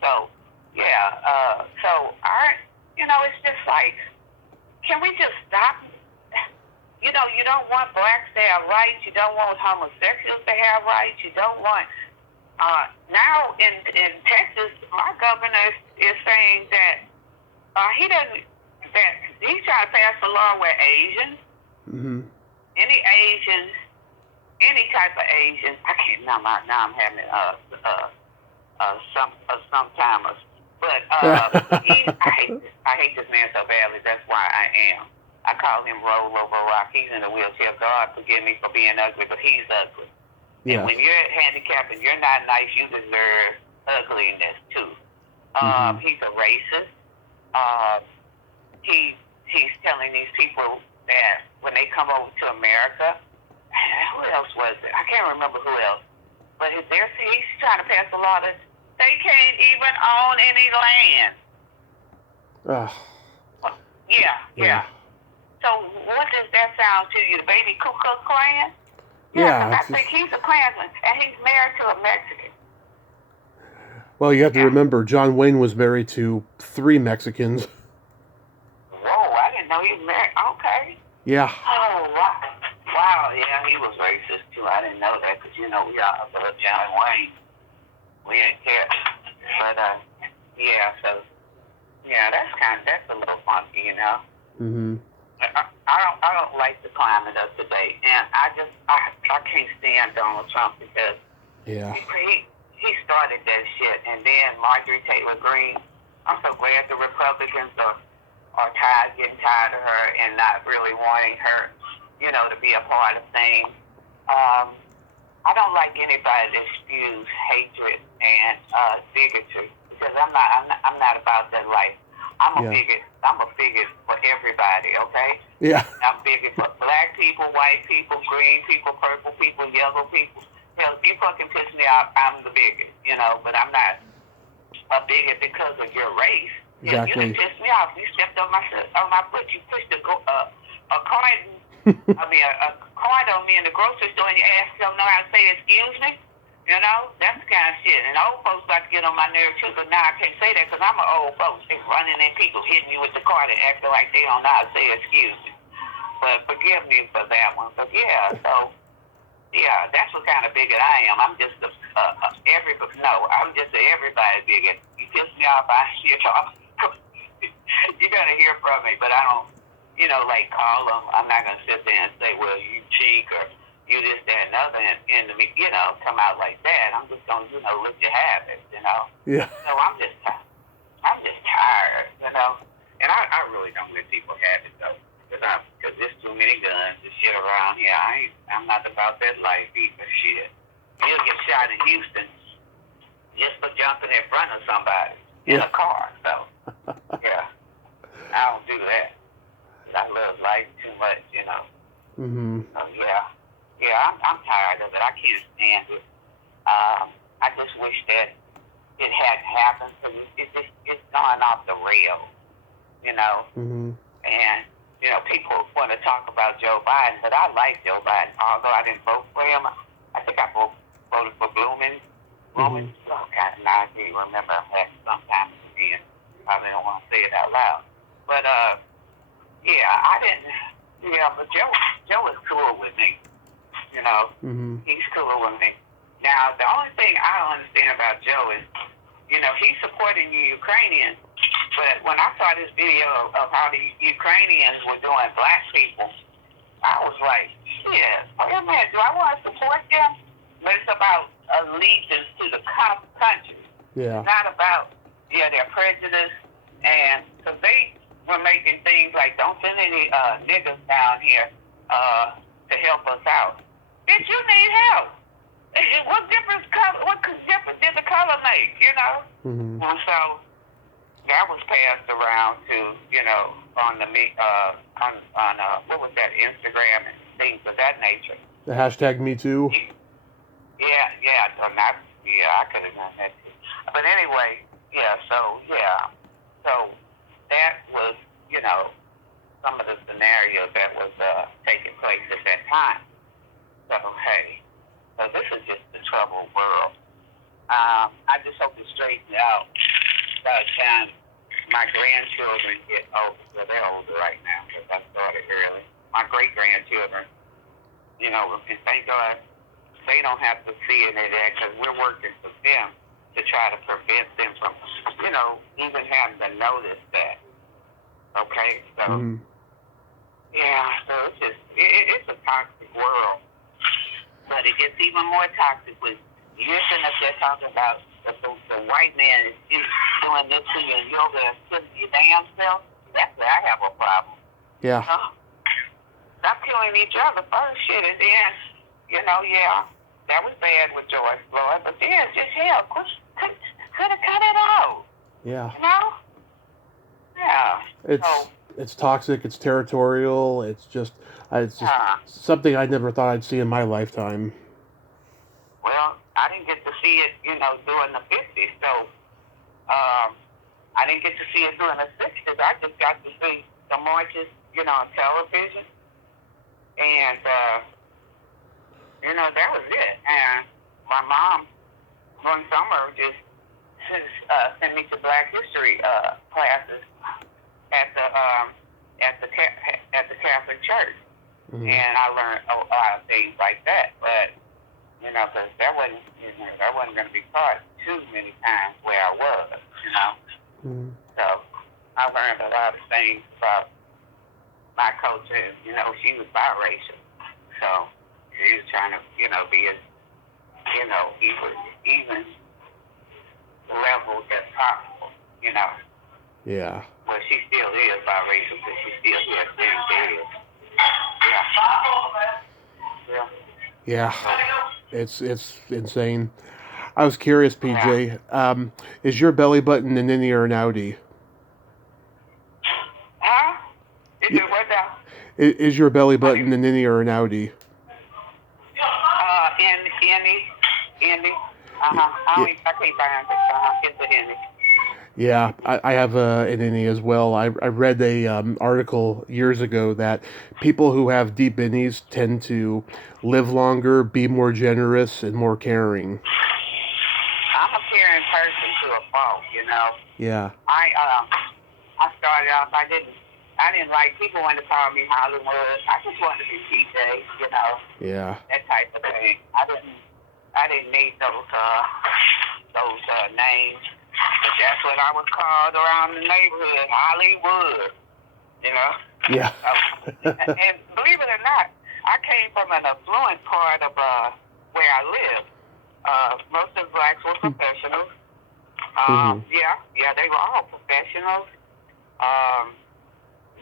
So, yeah, you know, it's just like, can we just stop? You know, you don't want blacks to have rights. You don't want homosexuals to have rights. You don't want, now in Texas, my governor is saying that he's trying to pass a law where Asians, any type of Asian, I can't, now I'm having sometimes. But I hate this man so badly. That's why I am. I call him Roll Over Rock. He's in a wheelchair. God forgive me for being ugly, but he's ugly. Yeah. And when you're handicapped and you're not nice, you deserve ugliness too. He's a racist. He's telling these people that when they come over to America, who else was it? I can't remember who else. But he's trying to pass a law that they can't even own any land. Yeah. So what does that sound to you? The baby Ku Klux Klan? Yeah, I think he's a Klansman, and he's married to a Mexican. Well, you have to remember, John Wayne was married to 3 Mexicans. Whoa, I didn't know he was married. Okay. Yeah. Oh, wow. Yeah, he was racist, too. I didn't know that, because, you know, we all love John Wayne. We didn't care. But, that's a little funky, you know? I don't like the climate of today, and I can't stand Donald Trump because he started that shit, and then Marjorie Taylor Greene. I'm so glad the Republicans are getting tired of her and not really wanting her, you know, to be a part of things. I don't like anybody that spews hatred and bigotry, because I'm not about that life. I'm a bigot for everybody, okay? Yeah. I'm bigot for black people, white people, green people, purple people, yellow people. Hell, if you fucking piss me off, I'm the bigot, you know, but I'm not a bigot because of your race. Exactly. You pissed me off. You stepped on my foot. You pushed a coin on me in the grocery store, and your ass don't know how to say excuse me. You know, that's the kind of shit. And old folks about to get on my nerves too, but now I can't say that because I'm an old folks. They running and people hitting you with the car and acting like they don't know how to say excuse me. But forgive me for that one. But that's what kind of bigot I am. I'm just I'm just an everybody bigot. You piss me off, you're gonna hear from me, but I don't, you know, like call them. I'm not gonna sit there and say, well, you cheek or you this, that, and other, and you know, come out like that. I'm just gonna, you know, let you have it, you know. Yeah. So I'm just tired, you know. And I really don't let people have it though, because there's too many guns and shit around here. I'm not about that life either. Shit, you'll get shot in Houston just for jumping in front of somebody in a car. So I don't do that. I love life too much, you know. Mm-hmm. So I'm tired of it. I can't stand it. I just wish that it hadn't happened because it's gone off the rails, you know. Mm-hmm. And people want to talk about Joe Biden, but I like Joe Biden. Although I didn't vote for him, I think I voted for Blumen. Mm-hmm. Oh God, now I can't remember that sometime again. Probably don't want to say it out loud. But I didn't. Yeah, but Joe is cool with me. You know, Mm-hmm. he's cool with me. Now, the only thing I don't understand about Joe is, he's supporting the Ukrainians. But when I saw this video of how the Ukrainians were doing black people, I was like, shit, wait a minute, do I want to support them? But it's about allegiance to the country. Yeah. It's not about, their prejudice. And because they were making things like, don't send any niggas down here to help us out. Bitch, you need help. What difference did the color make, Mm-hmm. And so that was passed around to, on the on what was that, Instagram and things of that nature. The hashtag Me Too. Yeah. So I could have done that too. But anyway, so that was, some of the scenarios that was taking place at that time. So hey, so this is just the troubled world. I just hope it straightens out by the time my grandchildren get older. Well, they're older right now because I started early. My great-grandchildren, and thank God they don't have to see any of that because we're working for them to try to prevent them from, even having to notice that. Okay? So, Mm-hmm. so it's just, it's a toxic world. But it gets even more toxic when you're sitting up there talking about the white man is doing this to you and you're over there sitting your damn self. That's where I have a problem. Yeah. Stop killing each other first, shit, and then, that was bad with George Floyd, but then just hell, could have cut it out. Yeah. Yeah. It's toxic. It's territorial. It's just something I never thought I'd see in my lifetime. Well, I didn't get to see it, during the 50s. So I didn't get to see it during the 60s. I just got to see the marches, on television. And, that was it. And my mom, one summer, just sent me to Black History classes at the Catholic Church. Mm-hmm. And I learned a lot of things like that. But, because that wasn't going to be taught too many times where I was, Mm-hmm. So I learned a lot of things about my culture. She was biracial. So she was trying to, be as, even level as possible, Yeah. Well, she still is biracial, but she still is very big. Yeah. It's insane. I was curious, PJ. Is your belly button an innie or an outie? Huh? Is it what now? Is your belly button an innie or an outie? Innie. I can't find it. It's an innie. Yeah, I have an innie as well. I read a article years ago that people who have deep innies tend to live longer, be more generous, and more caring. I'm a caring person to a fault, Yeah. I started off. I didn't like people wanted to call me Hollywood. I just wanted to be PJ, Yeah. that type of thing. I didn't need those names. But that's what I was called around the neighborhood, Hollywood, Yeah. And believe it or not, I came from an affluent part of where I lived. Most of the blacks were professionals. Mm-hmm. Yeah, they were all professionals.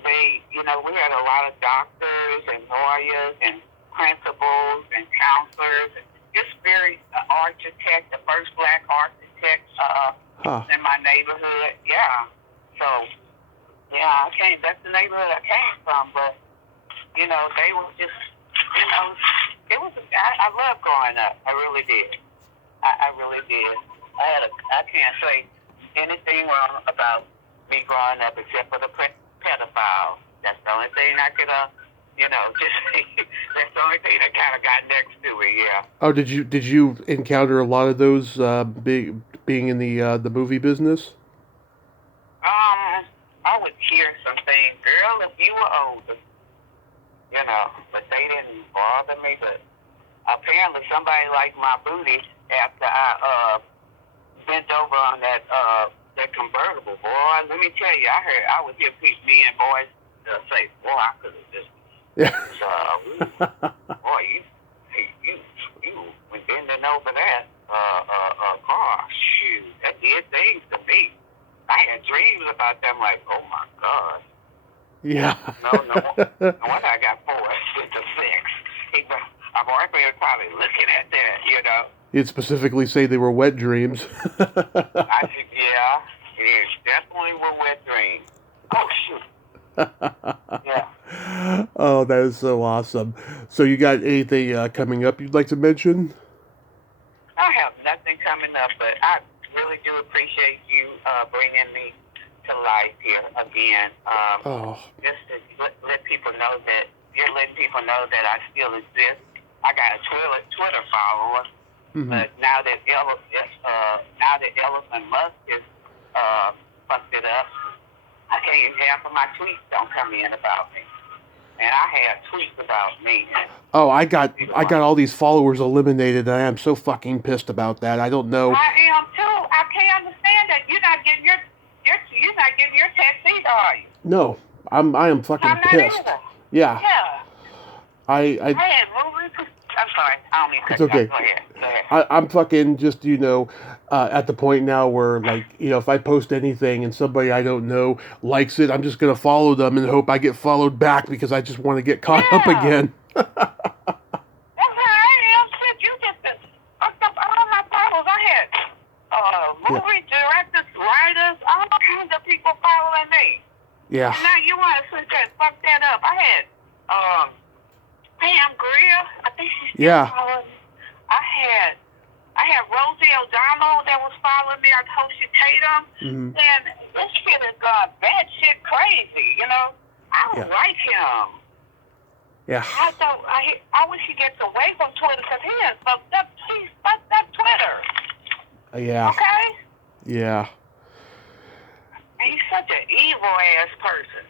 We had a lot of doctors and lawyers and principals and counselors. Just very architect, the first black architect in my neighborhood. Yeah. So, that's the neighborhood I came from. But they were just, it was. I loved growing up. I really did. I really did. I can't say anything wrong about me growing up except for the pedophile. That's the only thing I could, just that's the only thing that kind of got next to me. Yeah. Oh, did you encounter a lot of those being in the movie business? I would hear some things, girl, if you were older, but they didn't bother me. But apparently, somebody liked my booty after I bent over on that convertible. Boy, let me tell you, I would hear me and boys say, "Boy, I could have just." Yeah. Boy, you when bending over that car, shoot, that did things to me. I had dreams about them, like, oh my God. Yeah. No wonder I got forced with the sex. My boyfriend was probably looking at that, You'd specifically say they were wet dreams. I said, yeah, it definitely were wet dreams. Oh, shoot. Yeah. Oh, that is so awesome. So you got anything coming up you'd like to mention? I have nothing coming up, but I really do appreciate you bringing me to life here again. Just to let people know that you're letting people know that I still exist. I got a Twitter follower, but now that Elephant Musk has fucked it up, I can't even half of my tweets don't come in about me. And I have tweets about me. Oh, I got all these followers eliminated, and I am so fucking pissed about that. I don't know. I am too. I can't understand that you're not getting your text either, are you? No, I am fucking pissed. Either. Yeah. Yeah. I'm sorry. I don't mean to cut It's okay. Go ahead. I'm fucking just, at the point now where, like, if I post anything and somebody I don't know likes it, I'm just going to follow them and hope I get followed back because I just want to get caught up again. That's how I am. Shit, you just fucked up all my followers. I had movie directors, writers, all kinds of people following me. Yeah. And now you want to sit there and fuck that up. I had Pam Greer. I think she's still following me. I had Rosie O'Donnell that was following me. I posted Tatum. And this shit has gone bad shit crazy, I don't like him. Yeah. I wish he gets away from Twitter because he has fucked up. He's fucked up Twitter. Yeah. Okay? Yeah. And he's such an evil ass person.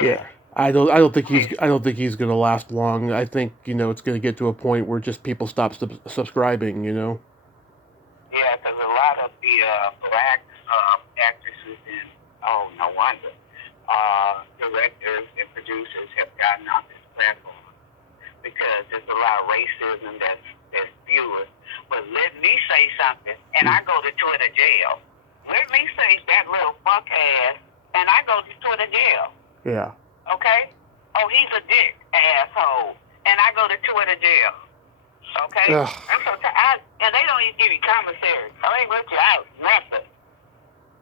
Yeah. I don't think he's going to last long. I think, it's going to get to a point where just people stop subscribing, Yeah, because a lot of the black actresses and, no wonder, directors and producers have gotten off this platform because there's a lot of racism that's viewed. But let me say something, and I go to Twitter jail. Let me say that little fuck ass, and I go to Twitter jail. Yeah. Okay? Oh, he's a dick asshole, and I go to Twitter jail. Okay? Ugh. I'm so tired. And they don't even give you commissary. I ain't let you out. Nothing.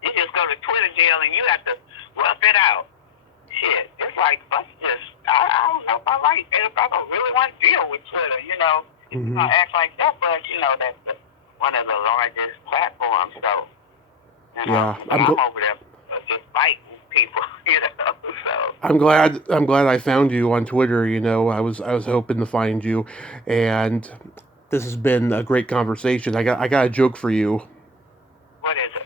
You just go to Twitter jail and you have to rough it out. Shit. It's like, let's just, I don't know if I like that. If I don't really want to deal with Twitter, act like that, but, that's one of the largest platforms, so, I'm over there just fighting people, so. I'm glad I found you on Twitter, I was hoping to find you, and this has been a great conversation. I got a joke for you. What is it?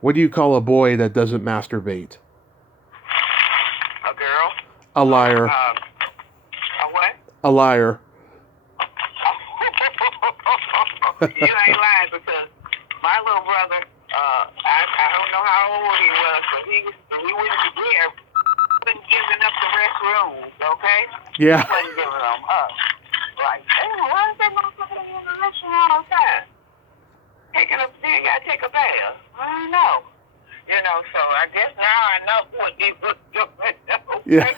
What do you call a boy that doesn't masturbate? A girl? A liar. A what? A liar. You ain't lying because my little brother, I don't know how old he was, but he wouldn't giving up the restrooms, okay? Yeah. He wasn't giving them up. Like, hey, why is that motherfucker in the restroom all the time? You gotta take a bath. I don't know. So I guess now I know what he was doing. Yeah.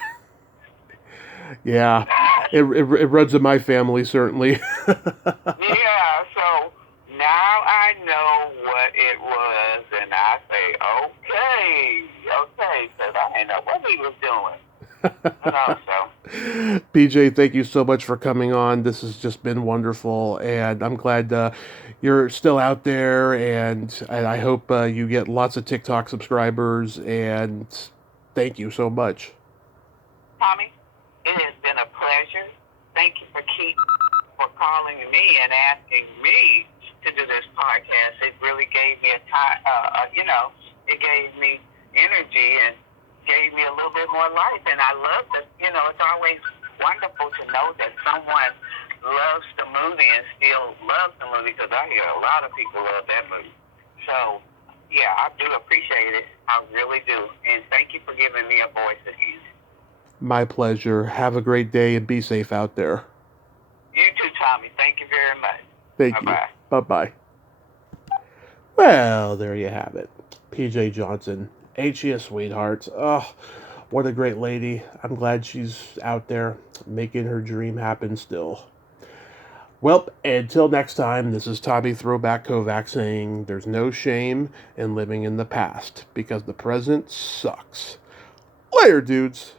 Yeah. It runs in my family, certainly. Yeah, so now I know what it was, and I say, okay, because I didn't know what he was doing. So PJ, thank you so much for coming on. This has just been wonderful, and I'm glad you're still out there, and I hope you get lots of TikTok subscribers, and thank you so much. Tommy, it has been a pleasure. Thank you for calling me and asking me to do this podcast. It really gave me a time, it gave me energy and gave me a little bit more life. And I love this. It's always wonderful to know that someone loves the movie and still loves the movie, because I hear a lot of people love that movie. So, yeah, I do appreciate it. I really do. And thank you for giving me a voice again. My pleasure. Have a great day and be safe out there. You too, Tommy. Thank you very much. Thank Bye-bye. you. Bye-bye. Well, there you have it. PJ Johnson. Ain't she a sweetheart? Oh, what a great lady. I'm glad she's out there making her dream happen still. Well, until next time, this is Tommy Throwback Kovac saying there's no shame in living in the past because the present sucks. Later, dudes.